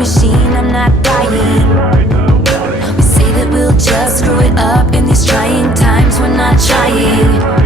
machine, I'm not dying. We say that we'll just screw it up in these trying times, we're not trying.